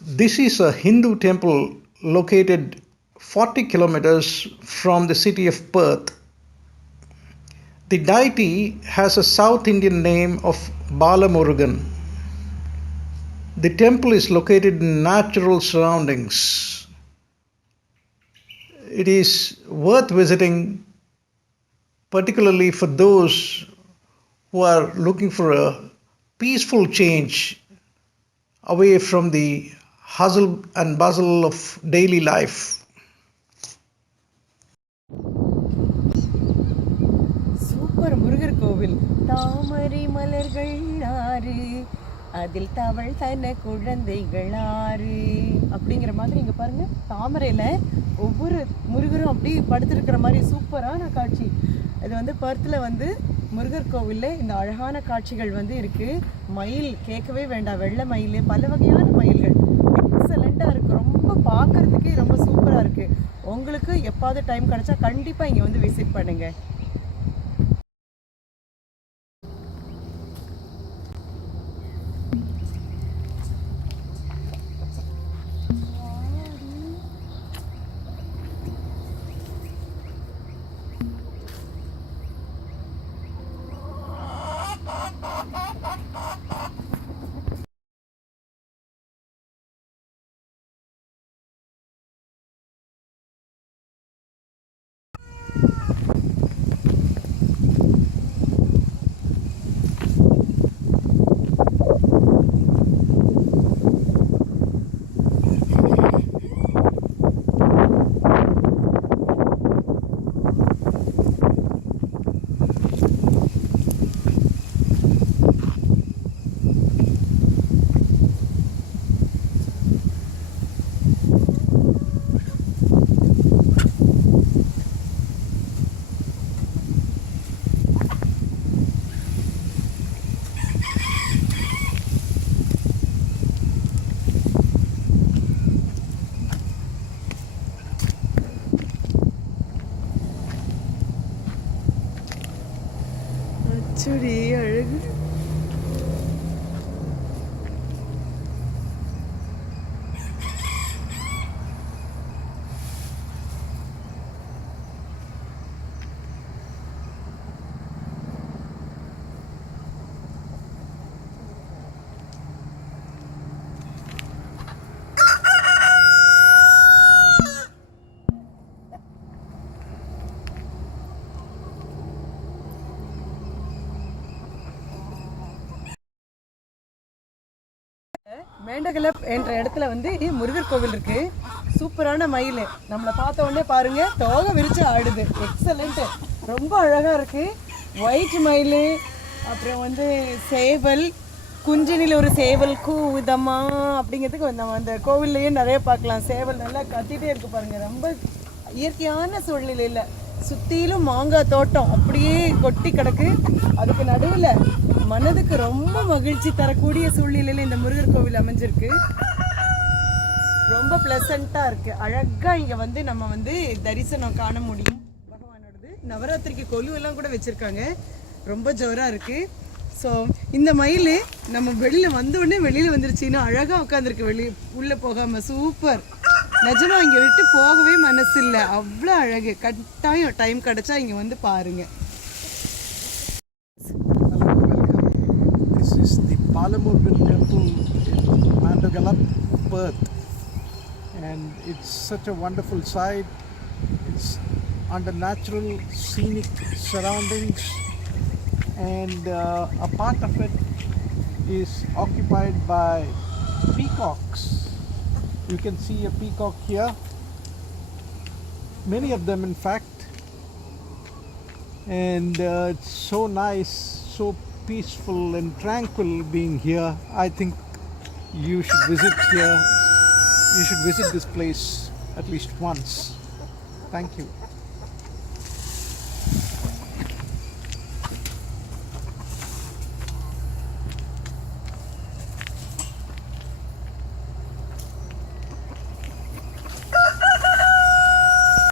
This is a Hindu temple located 40 kilometers from the city of Perth. The deity has a South Indian name of Balamurugan. The temple is located in natural surroundings. It is worth visiting, particularly for those who are looking for a peaceful change away from the hustle and bustle of daily life. Super Murugar கோவில். தாமரை மலர்கள் ஆறு, அதில் தவள் தன குழந்தைகள் ஆறு அப்படிங்கிற மாதிரி இங்கே பாருங்க, தாமரையில் ஒவ்வொரு முருகரும் அப்படி படுத்திருக்கிற மாதிரி சூப்பரான காட்சி. இது வந்து பர்த்தில் வந்து முருகர் கோவிலில் இந்த அழகான காட்சிகள் வந்து இருக்குது. மயில் கேட்கவே வேண்டாம், வெள்ளை மயில், பல வகையான மயில்கள் எக்ஸலண்ட்டாக இருக்குது. ரொம்ப பார்க்குறதுக்கே ரொம்ப சூப்பராக இருக்குது. உங்களுக்கு எப்பாவது டைம் கிடச்சா கண்டிப்பாக இங்கே வந்து விசிட் பண்ணுங்கள். அச்சுடி அழகு. மேண்டகலப் என்ற இடத்துல வந்து முருகர் கோவில் இருக்கு. சூப்பரான மயில் நம்மளை பார்த்த உடனே பாருங்க, தோகை விரிச்சு ஆடுது. எக்ஸலண்ட், ரொம்ப அழகா இருக்கு. ஒயிட் மயில், அப்புறம் வந்து சேவல், குஞ்சினில் ஒரு சேவல் கூதமா அப்படிங்கிறதுக்கு நம்ம அந்த கோவில்லையே நிறைய பார்க்கலாம். சேவல் நல்லா கத்திட்டே இருக்கு பாருங்க. ரொம்ப இயற்கையான சூழ்நிலையில் சுற்றிலும் மாங்காய் தோட்டம் அப்படியே கொட்டி கிடக்கு. அதுக்கு நடுவில் மனதுக்கு ரொம்ப மகிழ்ச்சி தரக்கூடிய சூழ்நிலையில் இந்த முருகர் கோவில் அமைஞ்சிருக்கு. ரொம்ப ப்ளசண்ட்டாக இருக்குது. அழகாக இங்கே வந்து நம்ம வந்து தரிசனம் காண முடியும் பகவானோடது. நவராத்திரிக்கு கொலுவெல்லாம் கூட வச்சுருக்காங்க. ரொம்ப ஜோராக இருக்குது. ஸோ இந்த மயில் நம்ம வெளியில் வந்தோடனே வெளியில் வந்துருச்சுன்னா அழகாக உட்காந்துருக்கு, வெளியே உள்ளே போகாமல். சூப்பர், நிஜமா இங்கே விட்டு போகவே மனசு இல்லை, அவ்வளோ அழகு. கட்டாயம் டைம் கிடைச்சா இங்கே வந்து பாருங்க. This is the Balamurugan temple in Mandagalam, Perth, and it's such a wonderful sight. It's under natural scenic surroundings, and a part of it is occupied by peacocks. You can see a peacock here, many of them in fact, and it's so nice, so peaceful and tranquil being here. I think you should visit here. You should visit this place at least once. Thank you.